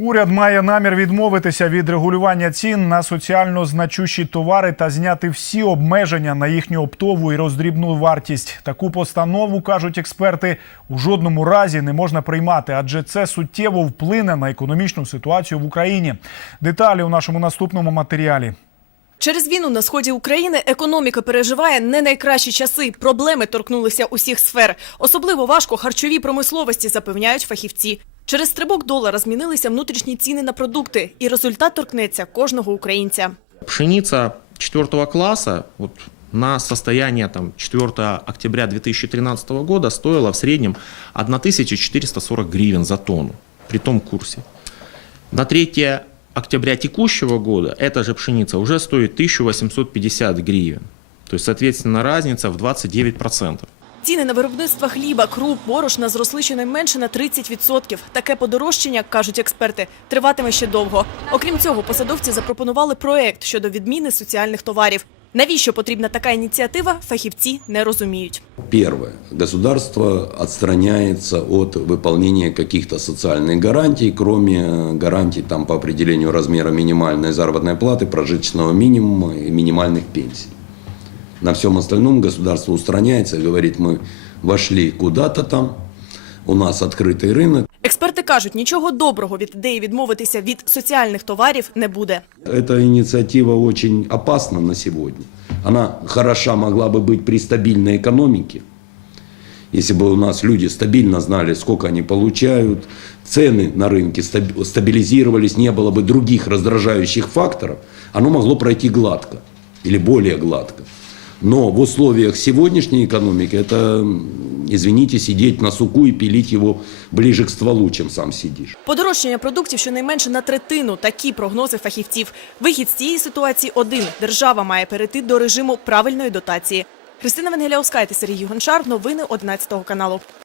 Уряд має намір відмовитися від регулювання цін на соціально значущі товари та зняти всі обмеження на їхню оптову і роздрібну вартість. Таку постанову кажуть експерти у жодному разі не можна приймати, адже це суттєво вплине на економічну ситуацію в Україні. Деталі у нашому наступному матеріалі. Через війну на сході України економіка переживає не найкращі часи. Проблеми торкнулися усіх сфер. Особливо важко харчовій промисловості, запевняють фахівці. Через стрибок долара змінилися внутрішні ціни на продукти, і результат торкнеться кожного українця. Пшеница четвертого класса вот, на состояние там, 4 октября 2013 года стоила в среднем 1440 гривен за тонну при том курсе. На 3 октября текущего года эта же пшеница уже стоит 1850 гривен. То есть, соответственно, разница в 29%. Ціни на виробництво хліба, круп, борошна зросли щонайменше на 30%. Таке подорожчання, кажуть експерти, триватиме ще довго. Окрім цього, посадовці запропонували проект щодо відміни соціальних товарів. Навіщо потрібна така ініціатива, фахівці не розуміють. Первое. Государство отстраняется от выполнения каких-то социальных гарантий, кроме э, гарантий там, по определению размера минимальной заработной платы, прожиточного минимума и минимальных пенсий. На всем остальном государство устраняется и говорит, мы вошли куда-то там, у нас открытый рынок, Експерти кажуть, нічого доброго від ідеї відмовитися від соціальних товарів не буде. Эта инициатива очень опасна на сегодня. Она хороша могла бы быть при стабильной экономике, если бы у нас люди стабильно знали, сколько они получают, цены на рынке стаб- стабилизировались, не было бы других раздражающих факторов, оно могло пройти гладко или более гладко. Но в условиях сегодняшней экономики это, извините, сидеть на суку и пилить его ближе к стволу, чем сам сидишь. Подорожчання продуктів щонайменше на третину. Такі прогнози фахівців. Вихід з цієї ситуації один. Держава має перейти до режиму правильної дотації. Христина Венгеляускайте, Сергій Гончар. Новини 11 каналу.